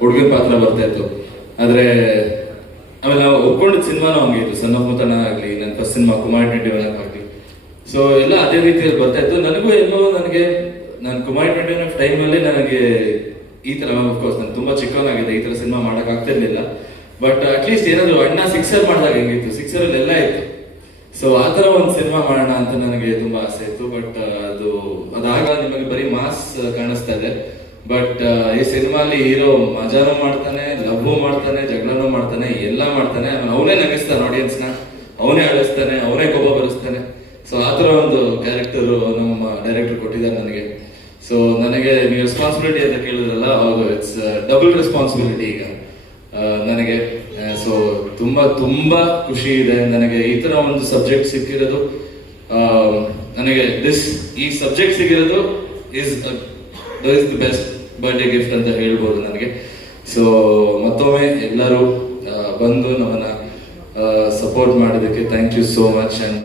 ಹುಡುಗನ ಪಾತ್ರ ಬರ್ತಾ ಇತ್ತು. ಆದ್ರೆ ಆಮೇಲೆ ನಾವು ಒಪ್ಕೊಂಡಿದ್ದ ಸಿನಿಮಾನು ಹಂಗೆ ಇತ್ತು, ಸಣ್ಣ ಮುತನ ಆಗ್ಲಿ, ನನ್ನ ಫಸ್ಟ್ ಸಿನಿಮಾ ಕುಮಾರ್ 21 ಆಗ್ಲಿ. ಸೊ ಎಲ್ಲ ಅದೇ ರೀತಿಯಲ್ಲಿ ಬರ್ತಾ ಇತ್ತು. ನನಗೂ ಎಲ್ಲೋ ನಾನು ಕುಮಾರ್ 21 ಟೈಮಲ್ಲಿ ನನಗೆ ಈ ತರ, ಅಫ್ಕೋರ್ಸ್ ನಾನು ತುಂಬಾ ಚಿಕ್ಕವನಾಗಿದೆ, ಈ ತರ ಸಿನಿಮಾ ಮಾಡಕ್ ಆಗ್ತಿರ್ಲಿಲ್ಲ. ಬಟ್ ಅಟ್ಲೀಸ್ಟ್ ಏನಾದ್ರು ಅಣ್ಣ ಸಿಕ್ಸರ್ ಮಾಡಿದಾಗ ಹೆಂಗಿತ್ತು, ಸಿಕ್ಸರ್ ಅಲ್ಲಿ ಎಲ್ಲ ಇತ್ತು. ಸೊ ಆ ತರ ಒಂದು ಸಿನಿಮಾ ಮಾಡೋಣ ಅಂತ ನನಗೆ ತುಂಬಾ ಆಸೆ ಇತ್ತು. ಬಟ್ ಅದಾಗ ನಿಮಗೆ ಬರೀ ಮಾಸ್ ಕಾಣಿಸ್ತಾ ಇದೆ. ಬಟ್ ಈ ಸಿನಿಮಾಲಿ ಹೀರೋ ಮಜಾನು ಮಾಡ್ತಾನೆ, ಲವ್ವು ಮಾಡ್ತಾನೆ, ಜಗಳನೂ ಮಾಡ್ತಾನೆ, ಎಲ್ಲ ಮಾಡ್ತಾನೆ. ಅವನೇ ನಗಿಸ್ತಾನೆ ಆಡಿಯನ್ಸ್ನ, ಅವನೇ ಅಳಿಸ್ತಾನೆ, ಅವನೇ ಕೋಪ ಬರೆಸ್ತಾನೆ. ಸೊ ಆ ತರ ಒಂದು ಕ್ಯಾರೆಕ್ಟರ್ ನಮ್ಮ ಡೈರೆಕ್ಟರ್ ಕೊಟ್ಟಿದ್ದಾರೆ ನನಗೆ. ಸೊ ನನಗೆ ನೀವು ರೆಸ್ಪಾನ್ಸಿಬಿಲಿಟಿ ಅಂತ ಕೇಳಿದ್ರಲ್ಲ, ಹೌದು, ಇಟ್ಸ್ ಡಬಲ್ ರೆಸ್ಪಾನ್ಸಿಬಿಲಿಟಿ ಈಗ ನನಗೆ. ಸೊ ತುಂಬಾ ತುಂಬಾ ಖುಷಿ ಇದೆ ನನಗೆ ಈ ತರ ಒಂದು ಸಬ್ಜೆಕ್ಟ್ ಸಿಕ್ಕಿರೋದು. ನನಗೆ ಈ ಸಬ್ಜೆಕ್ಟ್ ಸಿಕ್ಕಿರೋದು is the best birthday gift ಅಂತ ಹೇಳ್ಬೋದು ನನಗೆ. ಸೊ ಮತ್ತೊಮ್ಮೆ ಎಲ್ಲರೂ ಬಂದು ನಮ್ಮನ್ನ ಸಪೋರ್ಟ್ ಮಾಡೋದಕ್ಕೆ thank you so much. And